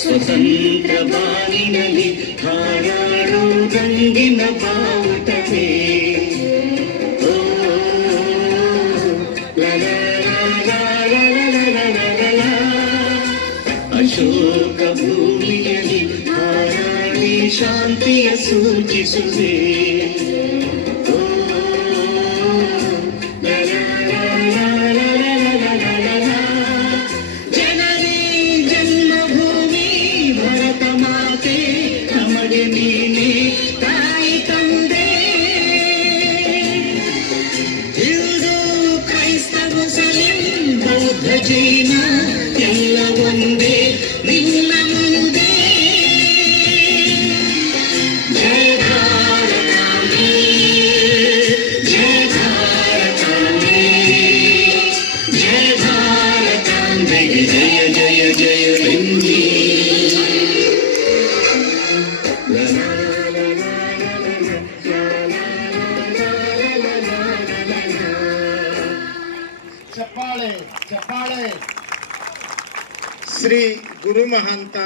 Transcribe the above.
ಸ್ವತಂತ್ರ ಬಾನಿನಲ್ಲಿ ಹಾರಾಡೋ ರಂಗಿನ ಬಾವುಟವೇ ಅಶೋಕ ಭೂಮಿಯಲ್ಲಿ ಹಾರಾಡಿ ಶಾಂತಿಯ ಸೂಚಿಸುವೆ. ನೀನೆ ತಾಯಿ ತಂದೆ ಹಿಂದೂ ಕ್ರೈಸ್ತ ಮುಸ್ಲಿಂ ಬೌದ್ಧ ಜೈನ ಎಲ್ಲ ಒಂದೇ ನಿನ್ನ ಮುಂದೆ. ಜಯ ಭಾರತಾಂಬೆ ಜಯ ಭಾರತಾಂಬೆ ಜಯ ಭಾರತಾಂಬೆಗೆ ಜಯ ಜಯ ಜಯ ಬೆಂಬಿ. ಚಪ್ಪಾಳೆ ಚಪ್ಪಾಳೆ. ಶ್ರೀ ಗುರು ಮಹಂತ